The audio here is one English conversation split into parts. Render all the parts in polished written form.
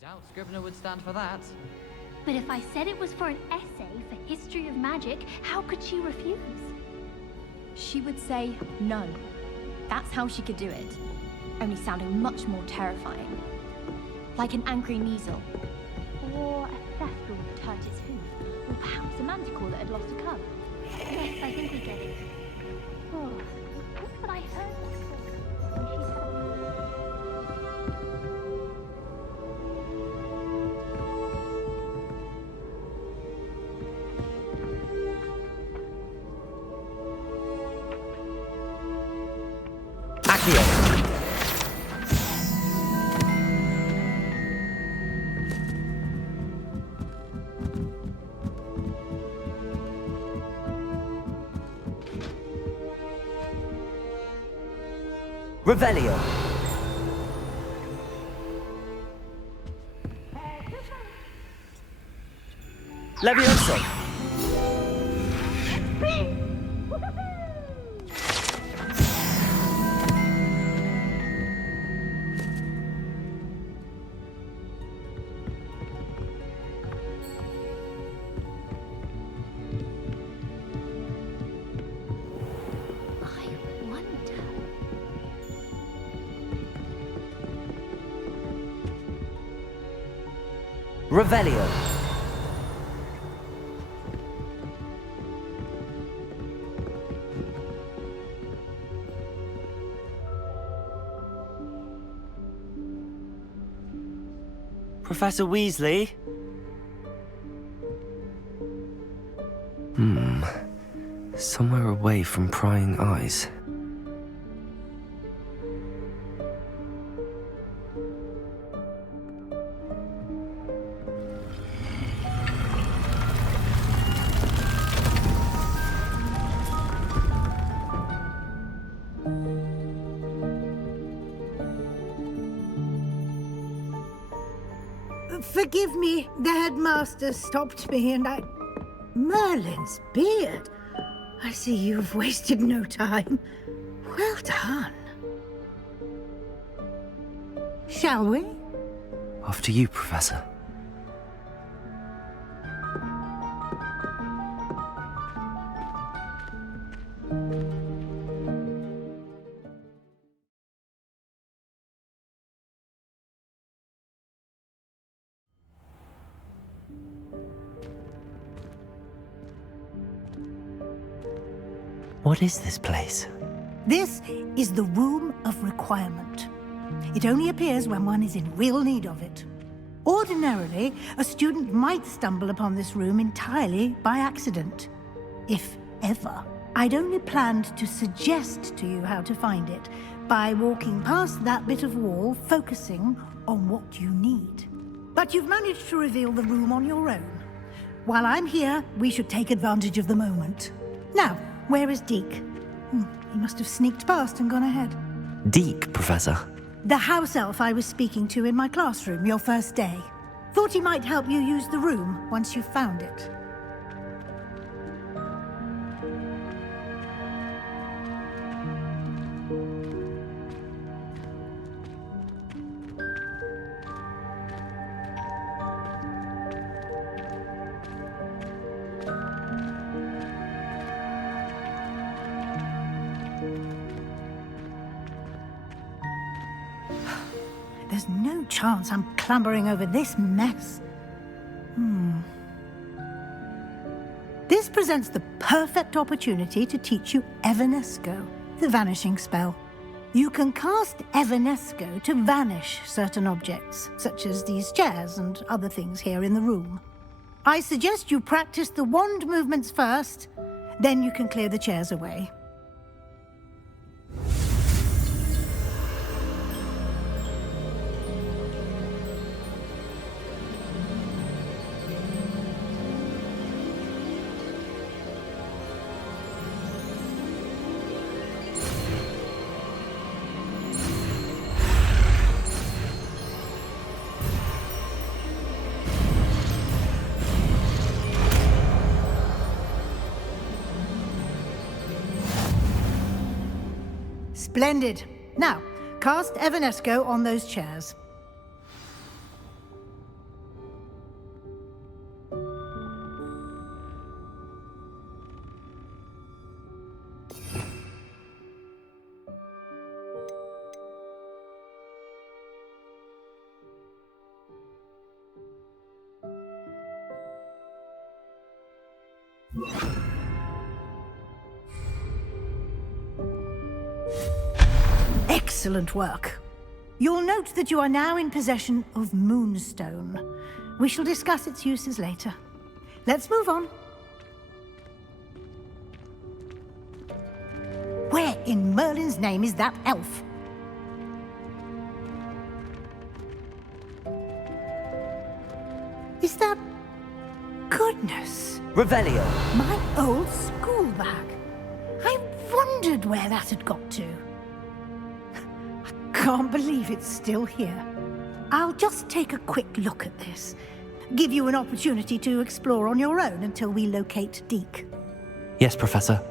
doubt Scrivener would stand for that. But if I said it was for an essay for history of magic, how could she refuse? She would say no. That's how she could do it. Only sounding much more terrifying. Like an angry measle. Or a thestral that hurt its hoof. Or perhaps a manticore that had lost a cub. Yes, I think we get it. Oh, think what I heard before. When she said... Revelio. Levioso. Revelio. Professor Weasley? Somewhere away from prying eyes. Forgive me, the headmaster stopped me and I... Merlin's beard! I see you've wasted no time. Well done. Shall we? After you, Professor. What is this place? This is the Room of Requirement. It only appears when one is in real need of it. Ordinarily, a student might stumble upon this room entirely by accident. If ever. I'd only planned to suggest to you how to find it by walking past that bit of wall, focusing on what you need. But you've managed to reveal the room on your own. While I'm here, we should take advantage of the moment. Now, where is Deke? He must have sneaked past and gone ahead. Deke, Professor? The house elf I was speaking to in my classroom your first day. Thought he might help you use the room once you found it. There's no chance I'm clambering over this mess. This presents the perfect opportunity to teach you Evanesco, the vanishing spell. You can cast Evanesco to vanish certain objects, such as these chairs and other things here in the room. I suggest you practice the wand movements first, then you can clear the chairs away. Splendid. Now, cast Evanesco on those chairs. Excellent work. You'll note that you are now in possession of Moonstone. We shall discuss its uses later. Let's move on. Where in Merlin's name is that elf? Is that... Goodness. Revelio. My old school bag. I wondered where that had got to. I can't believe it's still here. I'll just take a quick look at this. Give you an opportunity to explore on your own until we locate Deke. Yes, Professor.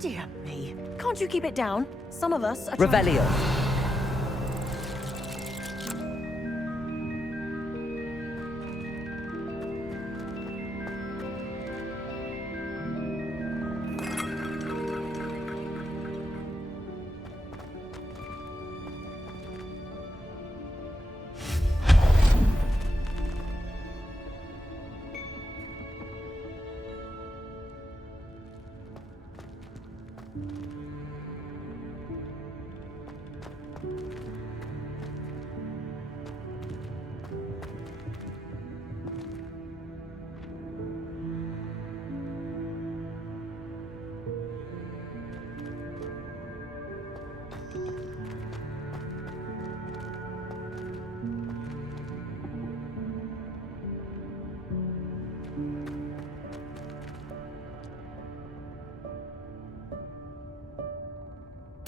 Dear me. Can't you keep it down? Some of us are Revelio.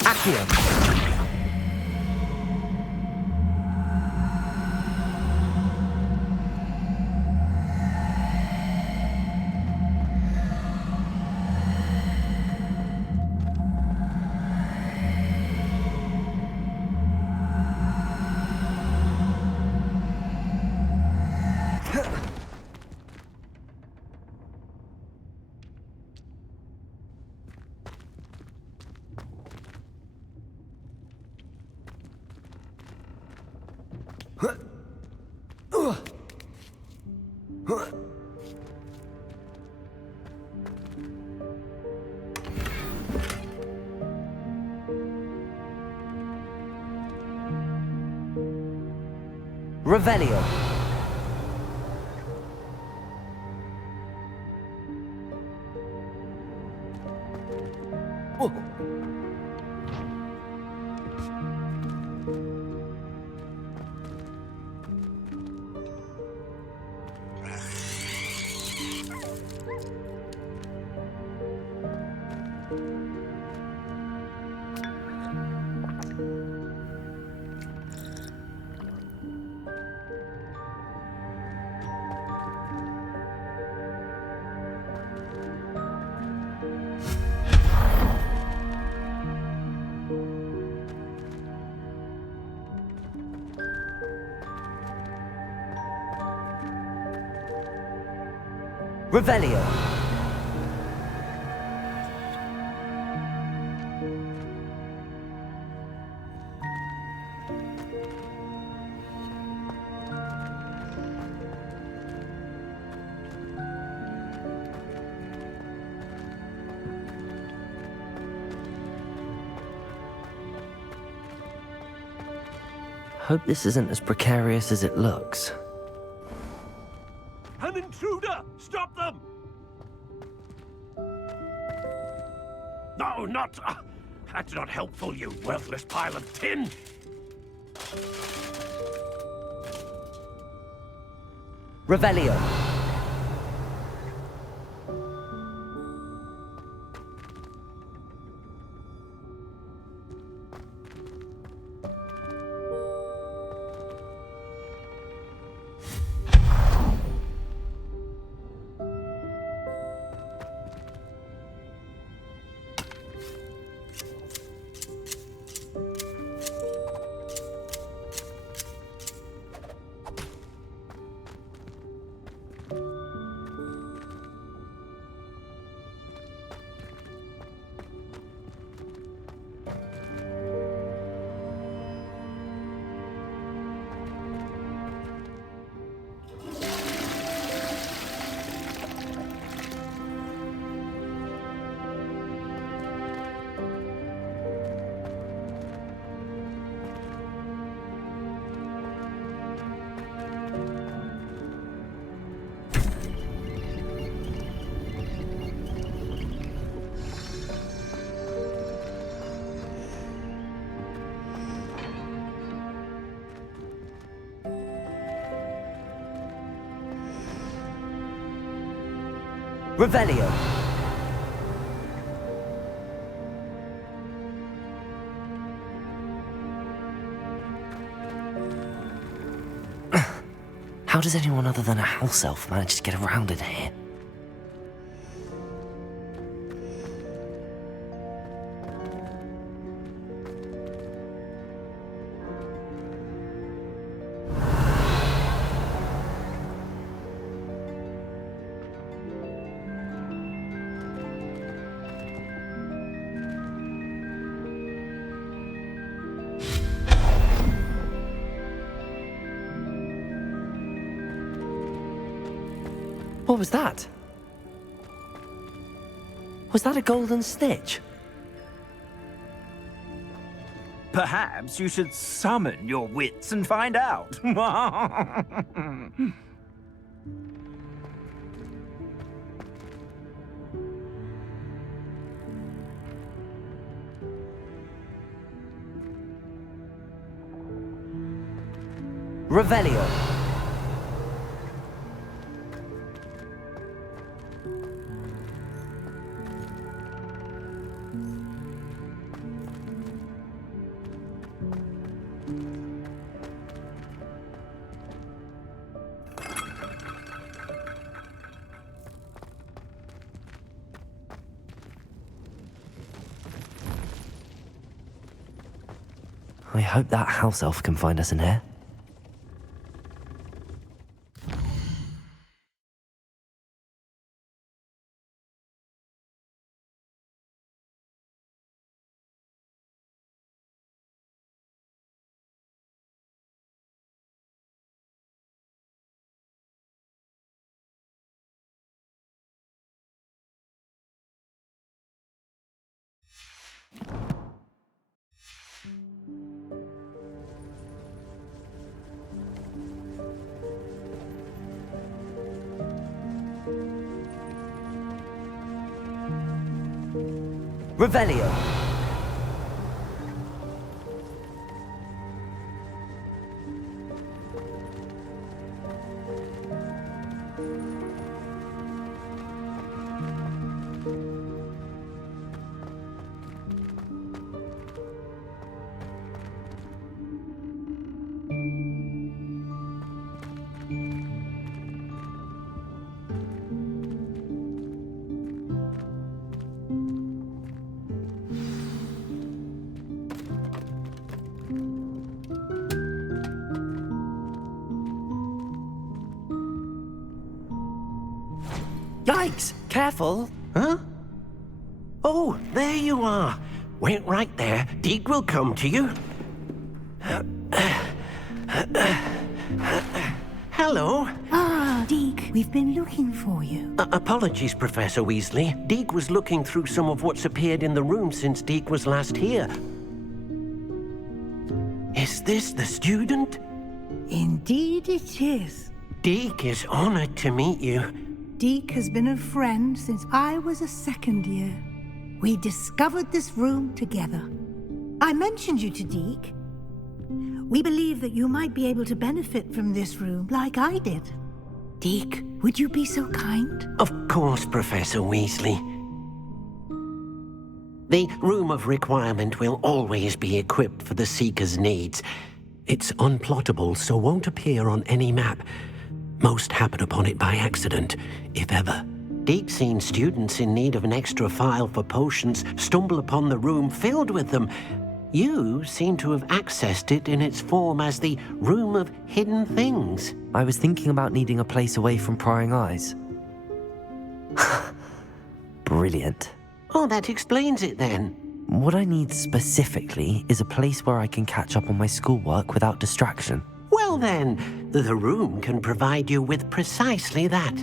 Accio. Revelio. Oh. Revelio. Hope this isn't as precarious as it looks. An intruder! Stop them! No, not... that's not helpful, you worthless pile of tin! Revelio. Revelio. How does anyone other than a house elf manage to get around in here? What was that? Was that a golden snitch? Perhaps you should summon your wits and find out. Revelio. I hope that house elf can find us in here. Revelio. Yikes! Careful! Huh? Oh, there you are. Wait right there. Deek will come to you. Hello. Ah, Deek, we've been looking for you. Apologies, Professor Weasley. Deek was looking through some of what's appeared in the room since Deek was last here. Is this the student? Indeed it is. Deek is honored to meet you. Deek has been a friend since I was a second year. We discovered this room together. I mentioned you to Deek. We believe that you might be able to benefit from this room like I did. Deek, would you be so kind? Of course, Professor Weasley. The Room of Requirement will always be equipped for the Seeker's needs. It's unplottable, so won't appear on any map. Most happen upon it by accident, if ever. Deek's seen students in need of an extra file for potions stumble upon the room filled with them. You seem to have accessed it in its form as the Room of Hidden Things. I was thinking about needing a place away from prying eyes. Brilliant. Oh, that explains it then. What I need specifically is a place where I can catch up on my schoolwork without distraction. Well then, the room can provide you with precisely that.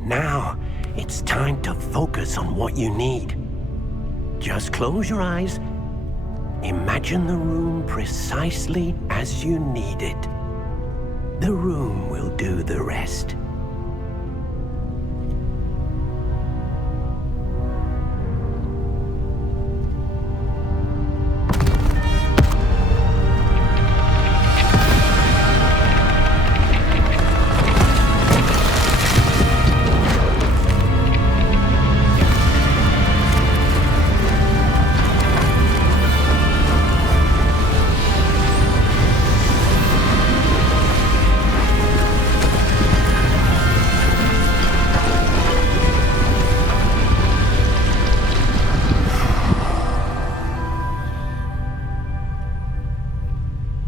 Now, it's time to focus on what you need. Just close your eyes. Imagine the room precisely as you need it. The room will do the rest.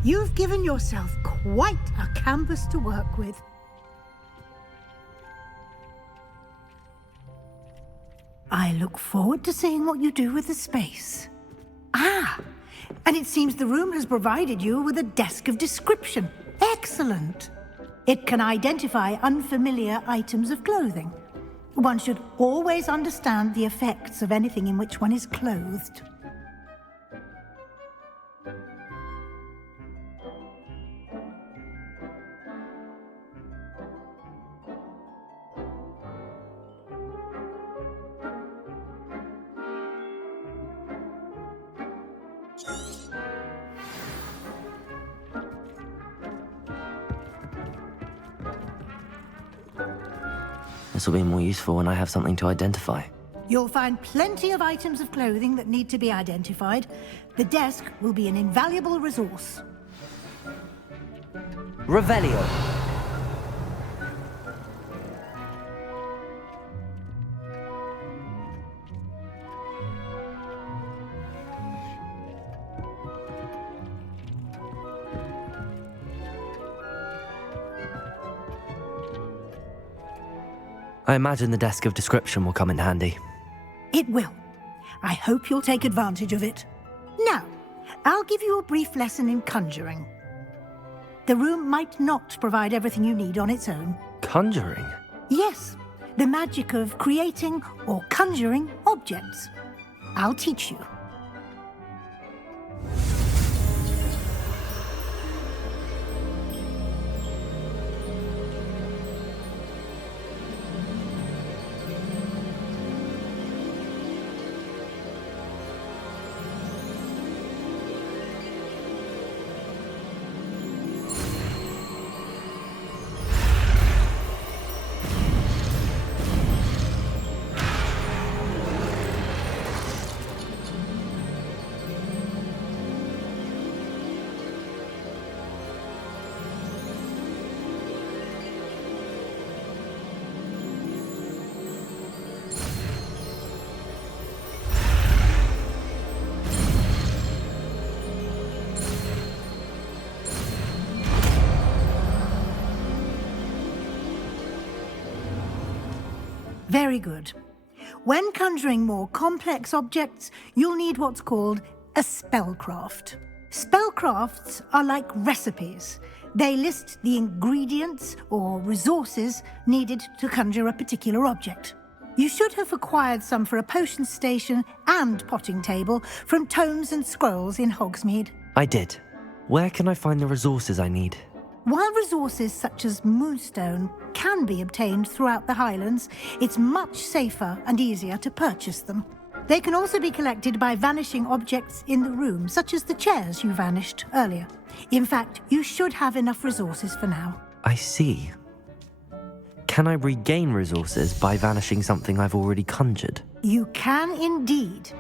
You've given yourself quite a canvas to work with. I look forward to seeing what you do with the space. Ah, and it seems the room has provided you with a desk of description. Excellent. It can identify unfamiliar items of clothing. One should always understand the effects of anything in which one is clothed. This will be more useful when I have something to identify. You'll find plenty of items of clothing that need to be identified. The desk will be an invaluable resource. Revelio. I imagine the desk of description will come in handy. It will. I hope you'll take advantage of it. Now, I'll give you a brief lesson in conjuring. The room might not provide everything you need on its own. Conjuring? Yes, the magic of creating or conjuring objects. I'll teach you. Very good. When conjuring more complex objects, you'll need what's called a spellcraft. Spellcrafts are like recipes. They list the ingredients or resources needed to conjure a particular object. You should have acquired some for a potion station and potting table from tomes and scrolls in Hogsmeade. I did. Where can I find the resources I need? While resources such as moonstone can be obtained throughout the Highlands, it's much safer and easier to purchase them. They can also be collected by vanishing objects in the room, such as the chairs you vanished earlier. In fact, you should have enough resources for now. I see. Can I regain resources by vanishing something I've already conjured? You can indeed.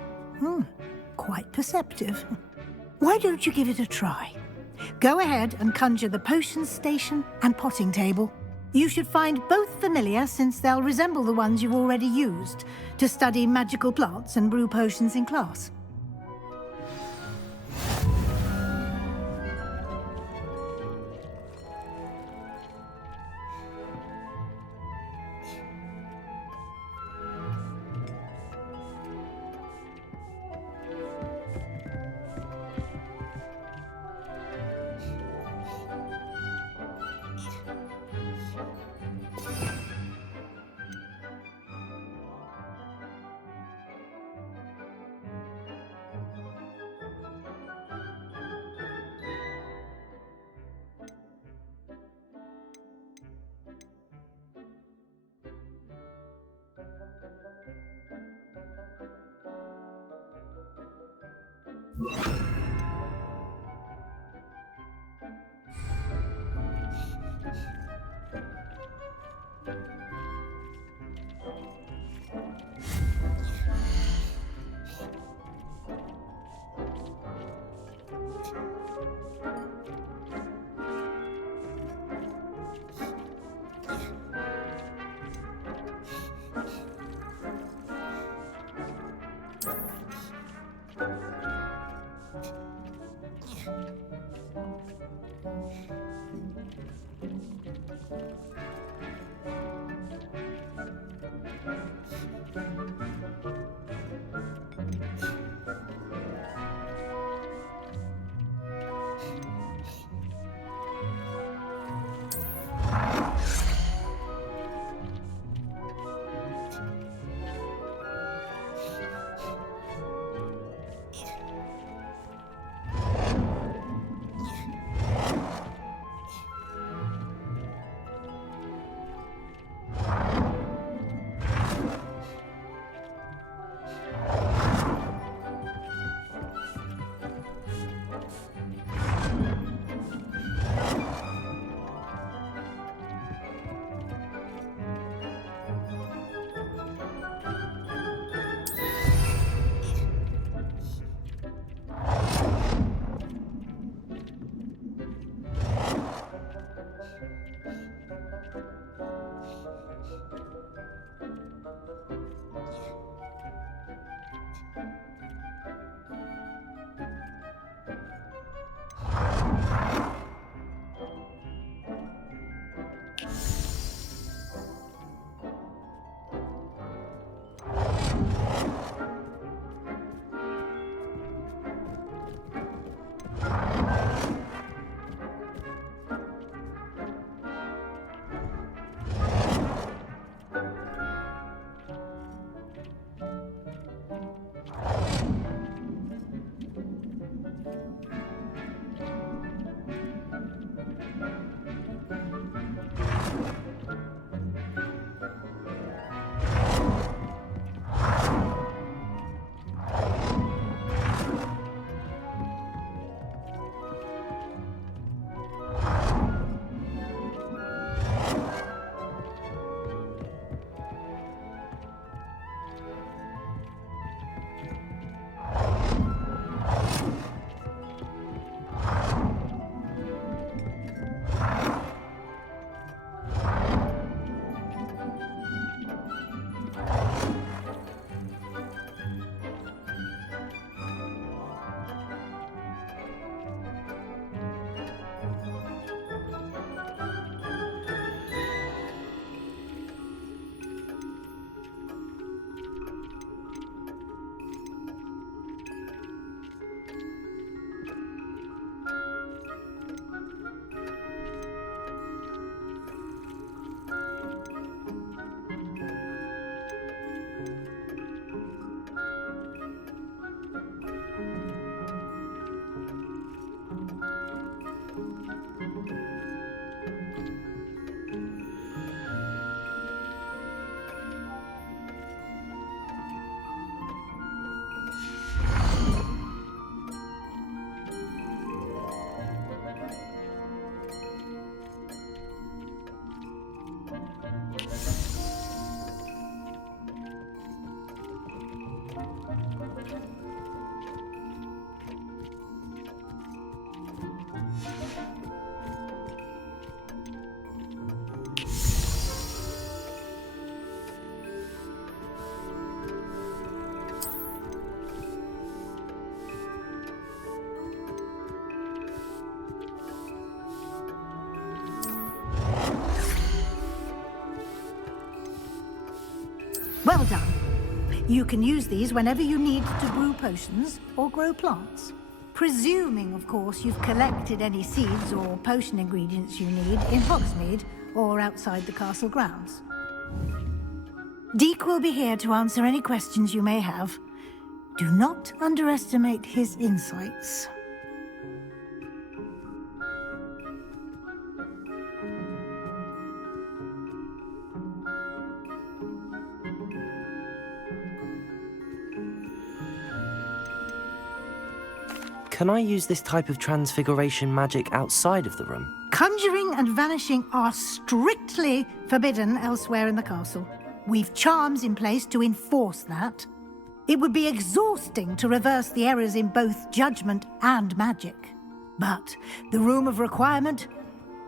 Quite perceptive. Why don't you give it a try? Go ahead and conjure the potion station and potting table. You should find both familiar, since they'll resemble the ones you've already used to study magical plants and brew potions in class. Well done. You can use these whenever you need to brew potions or grow plants. Presuming, of course, you've collected any seeds or potion ingredients you need in Hogsmeade or outside the castle grounds. Deek will be here to answer any questions you may have. Do not underestimate his insights. Can I use this type of transfiguration magic outside of the room? Conjuring and vanishing are strictly forbidden elsewhere in the castle. We've charms in place to enforce that. It would be exhausting to reverse the errors in both judgment and magic. But the Room of Requirement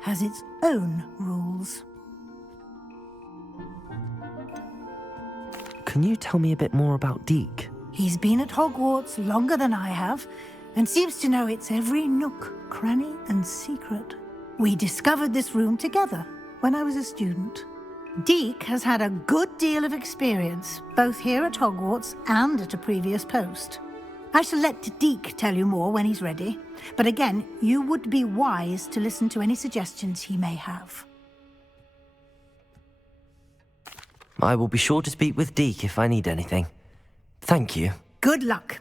has its own rules. Can you tell me a bit more about Deek? He's been at Hogwarts longer than I have, and seems to know its every nook, cranny, and secret. We discovered this room together when I was a student. Deek has had a good deal of experience, both here at Hogwarts and at a previous post. I shall let Deek tell you more when he's ready, but again, you would be wise to listen to any suggestions he may have. I will be sure to speak with Deek if I need anything. Thank you. Good luck.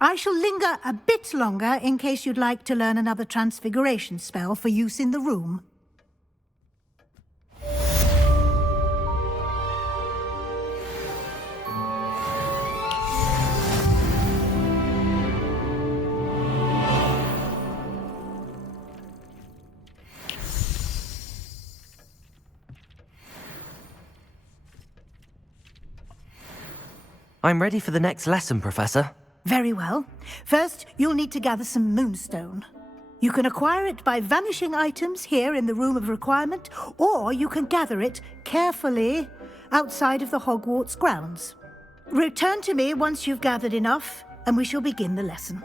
I shall linger a bit longer in case you'd like to learn another transfiguration spell for use in the room. I'm ready for the next lesson, Professor. Very well. First, you'll need to gather some moonstone. You can acquire it by vanishing items here in the Room of Requirement, or you can gather it carefully outside of the Hogwarts grounds. Return to me once you've gathered enough, and we shall begin the lesson.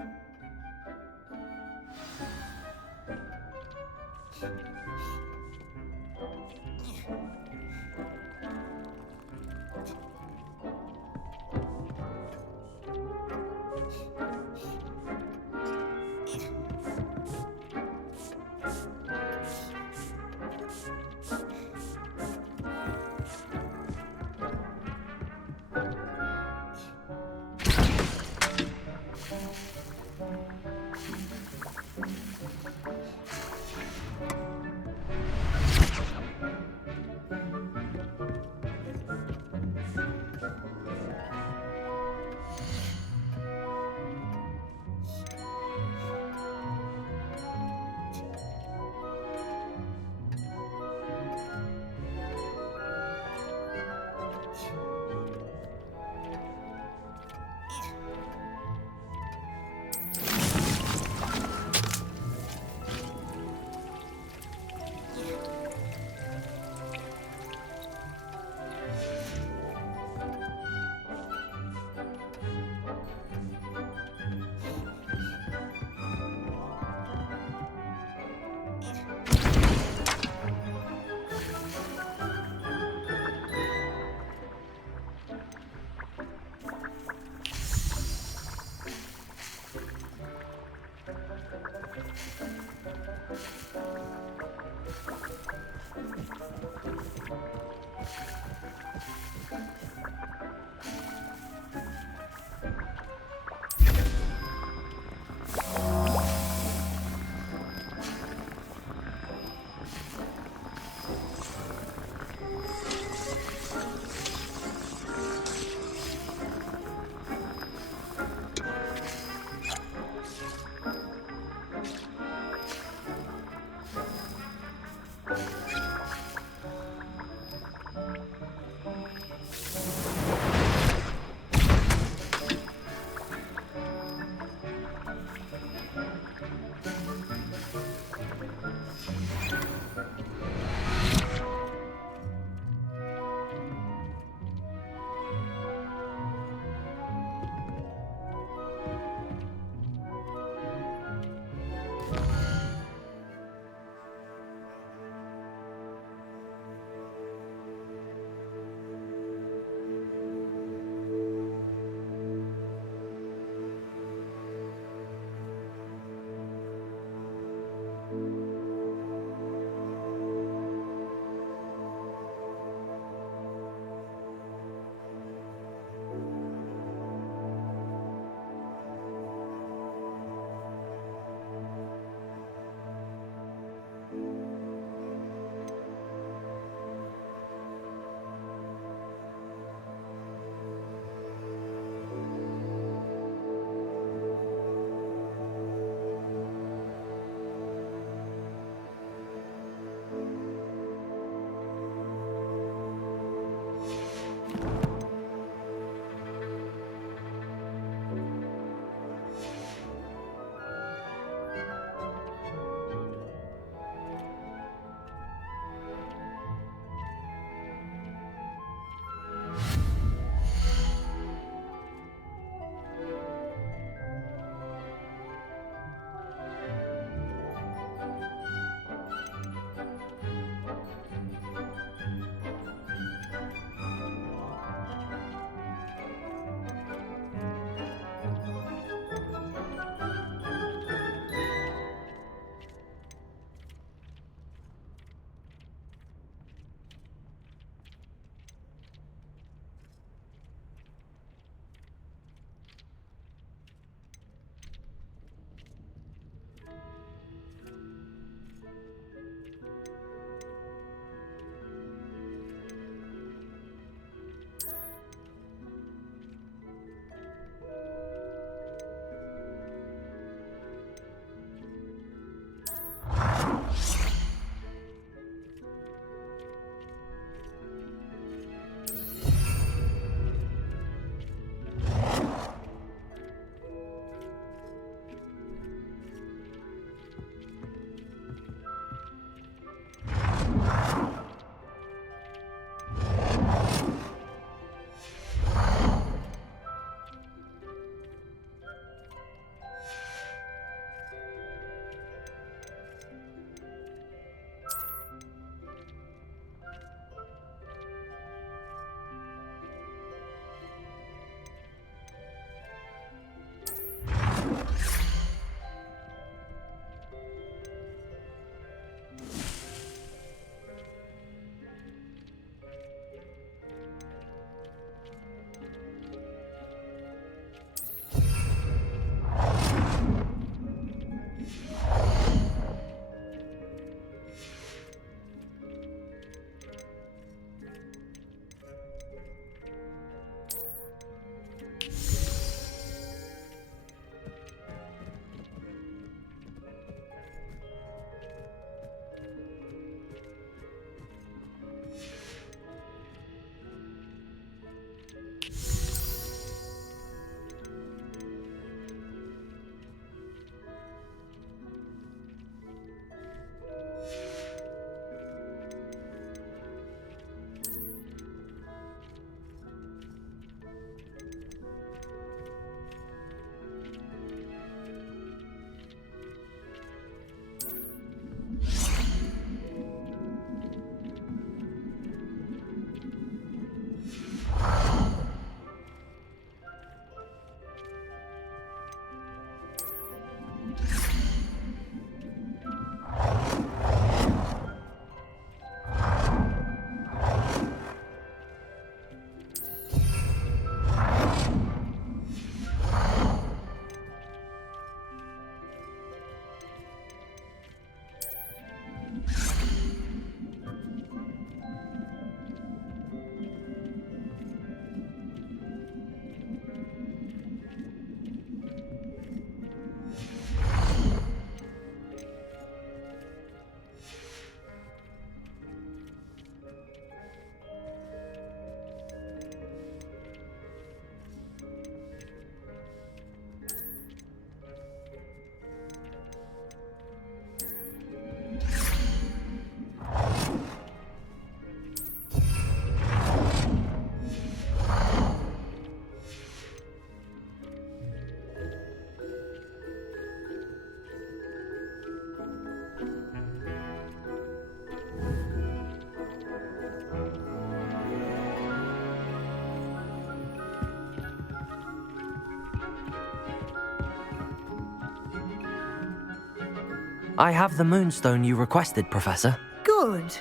I have the moonstone you requested, Professor. Good.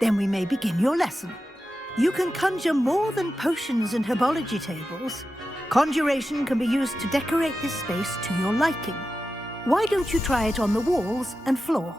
Then we may begin your lesson. You can conjure more than potions and herbology tables. Conjuration can be used to decorate this space to your liking. Why don't you try it on the walls and floor?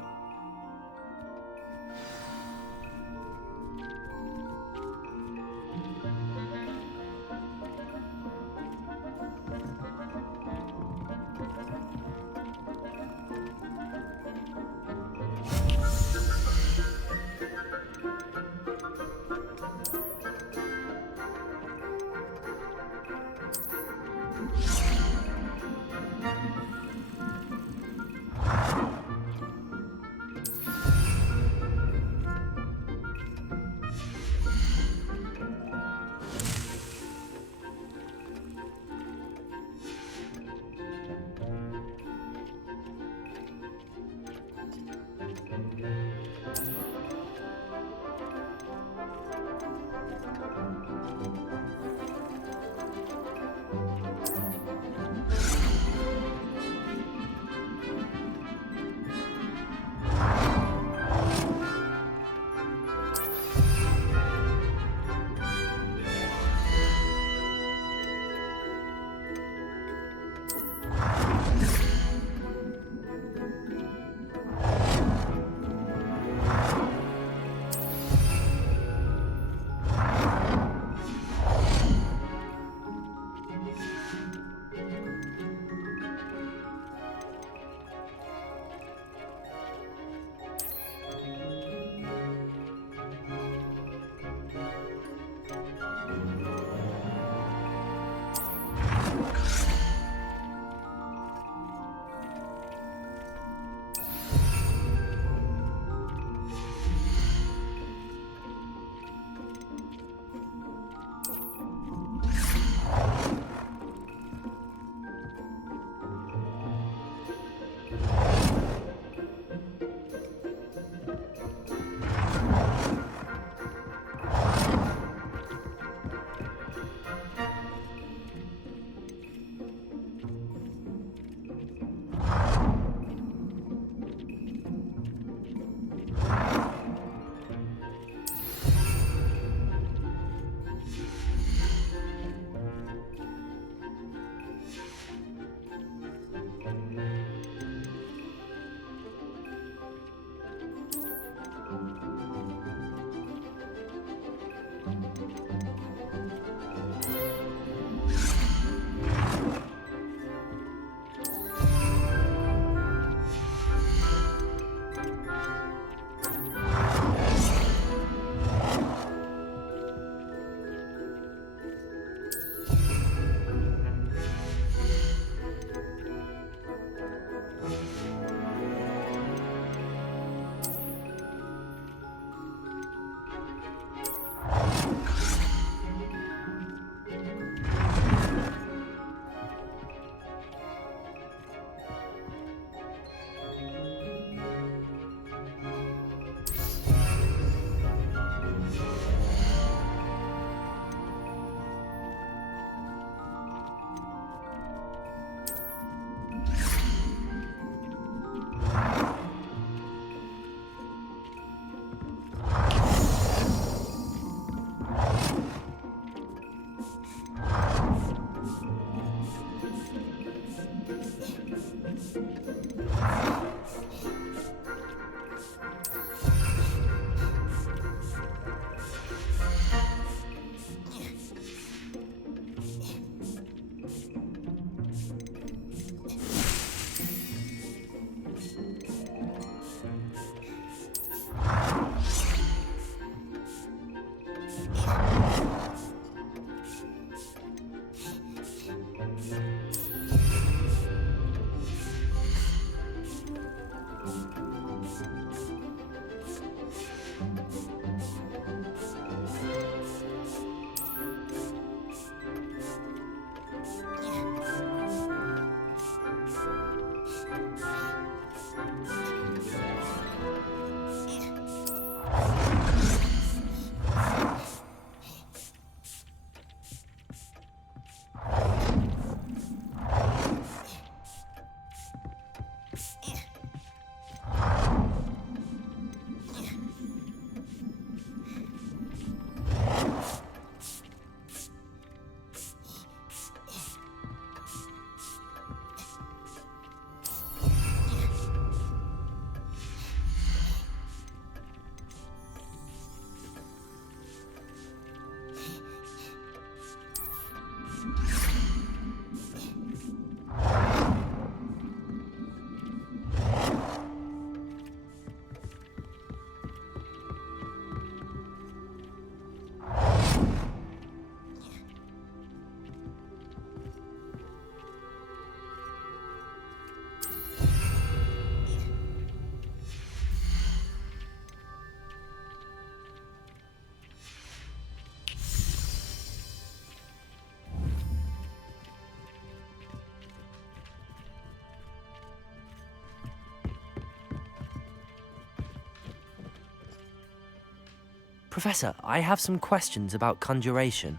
Professor, I have some questions about conjuration.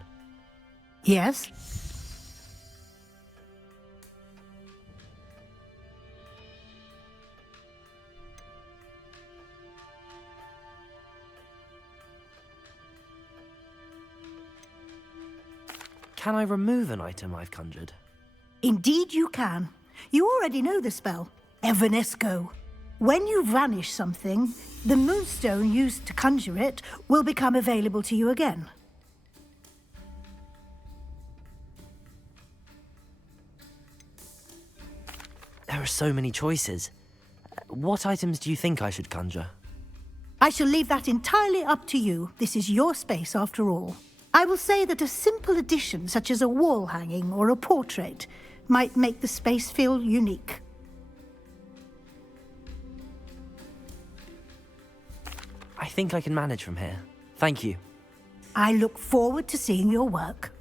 Yes? Can I remove an item I've conjured? Indeed you can. You already know the spell, Evanesco. When you vanish something, the moonstone used to conjure it will become available to you again. There are so many choices. What items do you think I should conjure? I shall leave that entirely up to you. This is your space after all. I will say that a simple addition, such as a wall hanging or a portrait, might make the space feel unique. I think I can manage from here. Thank you. I look forward to seeing your work.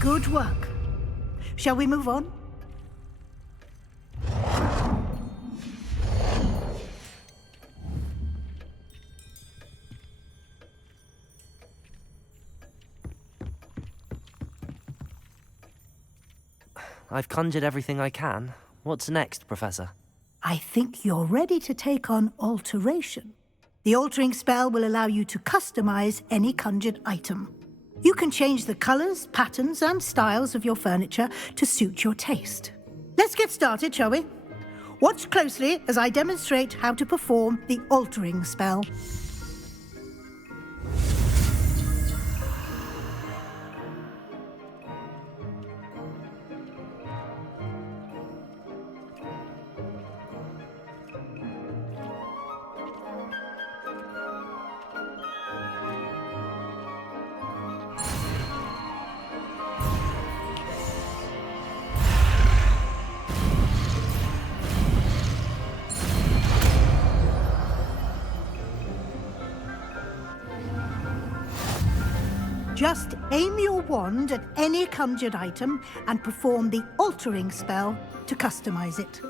Good work. Shall we move on? I've conjured everything I can. What's next, Professor? I think you're ready to take on alteration. The altering spell will allow you to customize any conjured item. You can change the colors, patterns, and styles of your furniture to suit your taste. Let's get started, shall we? Watch closely as I demonstrate how to perform the altering spell. Just aim your wand at any conjured item and perform the altering spell to customize it.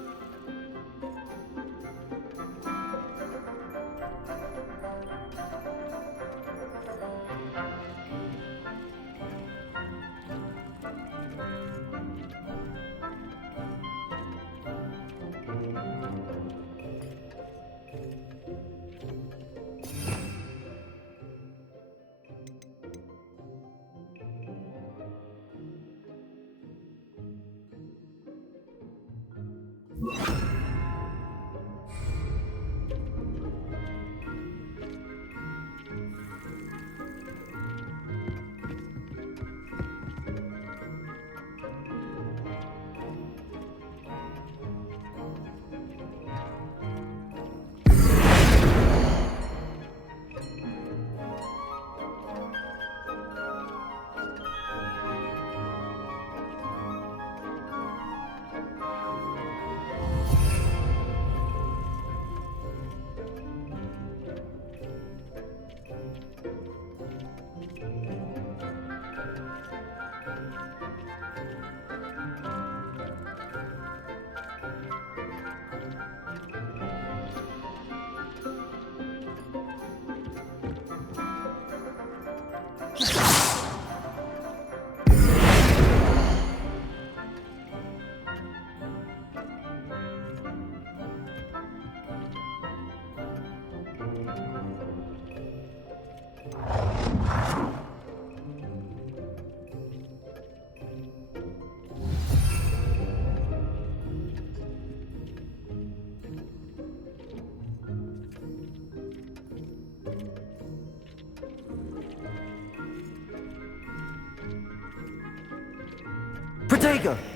Szüksége!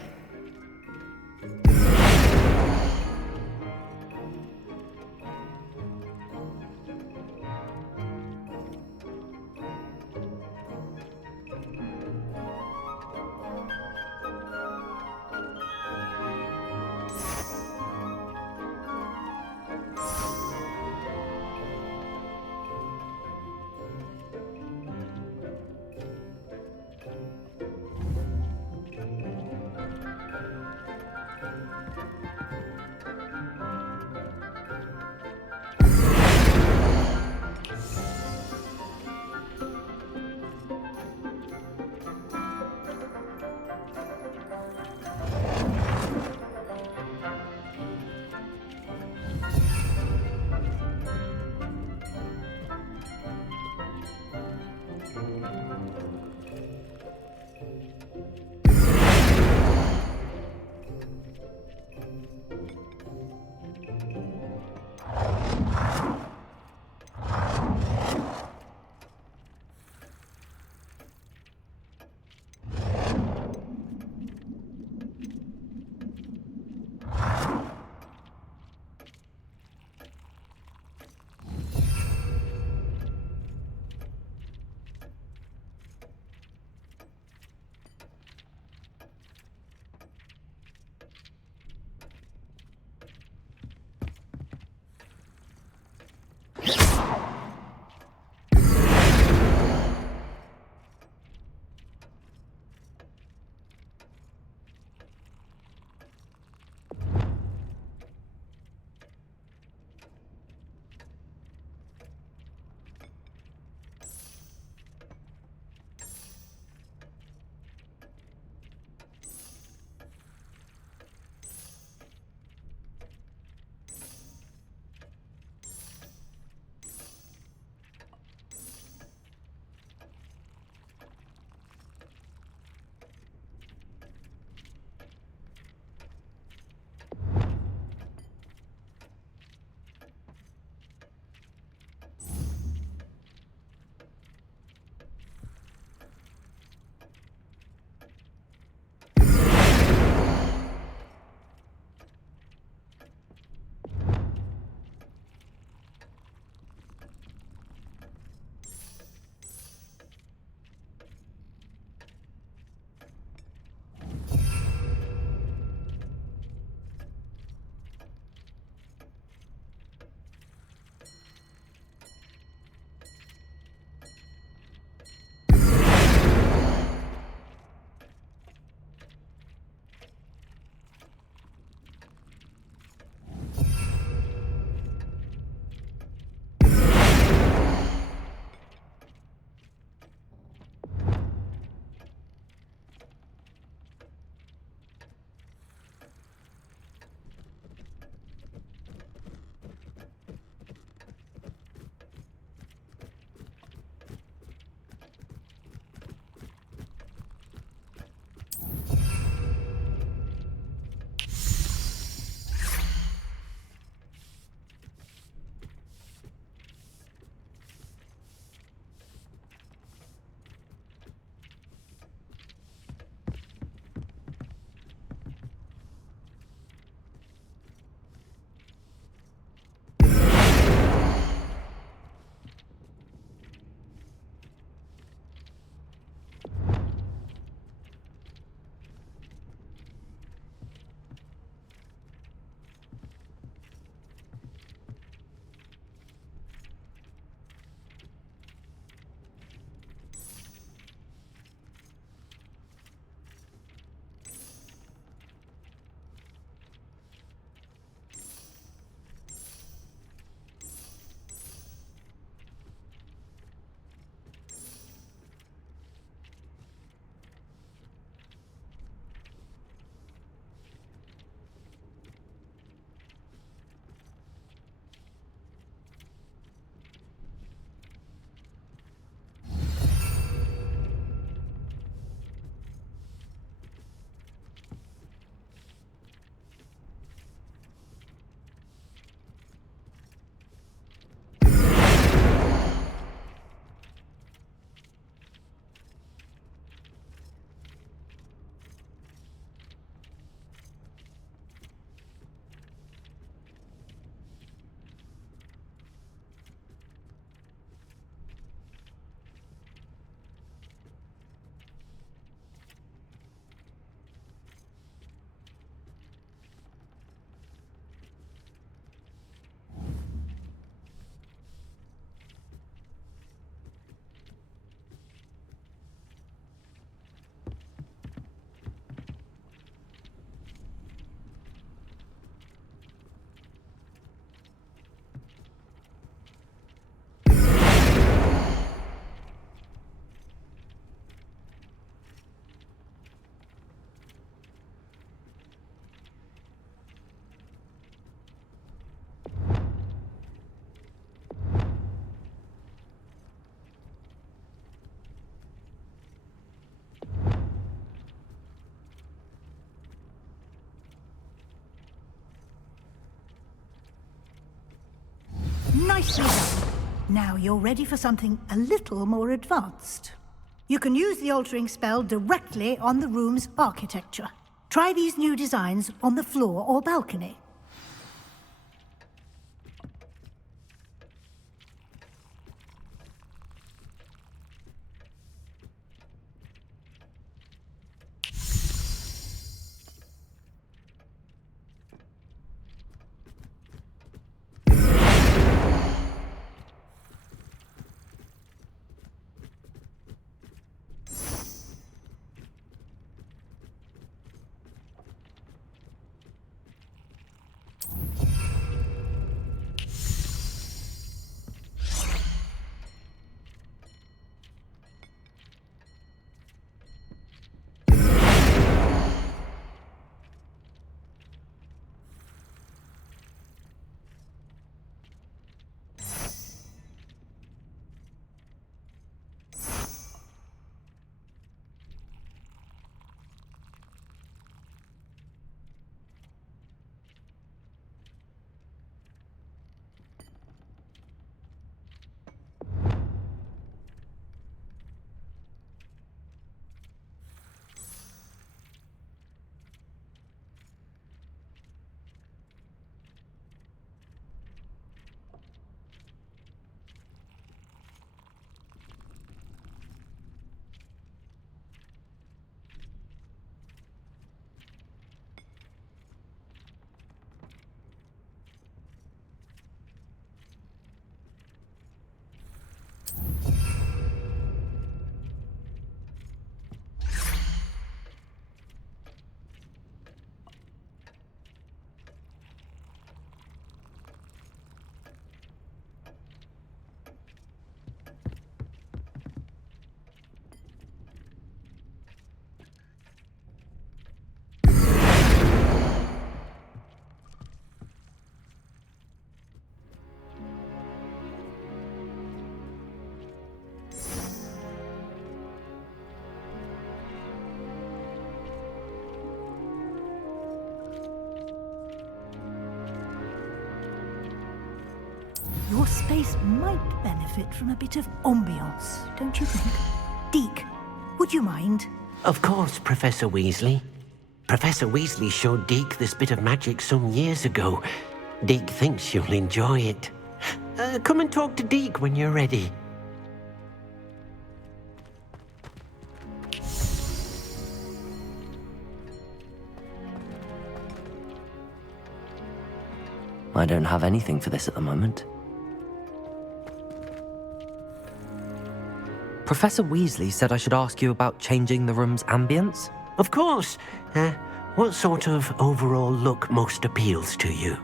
Nicely done. Now you're ready for something a little more advanced. You can use the altering spell directly on the room's architecture. Try these new designs on the floor or balcony. Your space might benefit from a bit of ambiance, don't you think? Deke, would you mind? Of course, Professor Weasley. Professor Weasley showed Deke this bit of magic some years ago. Deke thinks you'll enjoy it. Come and talk to Deke when you're ready. I don't have anything for this at the moment. Professor Weasley said I should ask you about changing the room's ambience? Of course. What sort of overall look most appeals to you?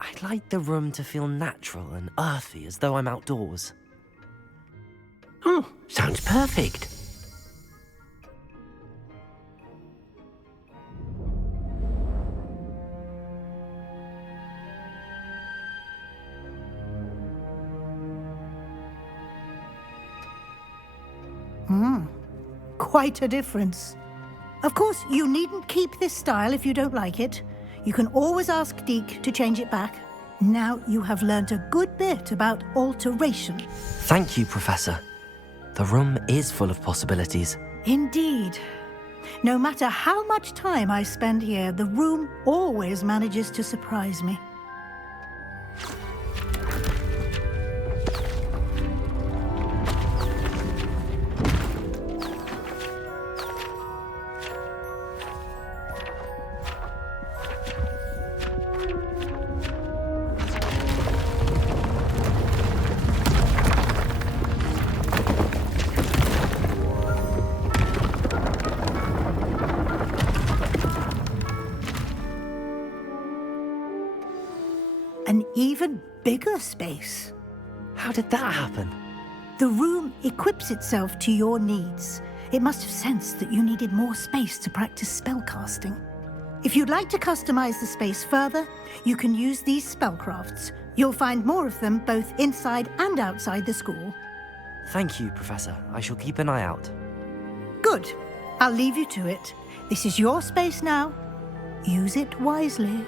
I'd like the room to feel natural and earthy, as though I'm outdoors. Oh, sounds perfect. Quite a difference. Of course, you needn't keep this style if you don't like it. You can always ask Deke to change it back. Now you have learnt a good bit about alteration. Thank you, Professor. The room is full of possibilities. Indeed. No matter how much time I spend here, the room always manages to surprise me. An even bigger space. How did that happen? The room equips itself to your needs. It must have sensed that you needed more space to practice spellcasting. If you'd like to customize the space further, you can use these spellcrafts. You'll find more of them both inside and outside the school. Thank you, Professor. I shall keep an eye out. Good. I'll leave you to it. This is your space now. Use it wisely.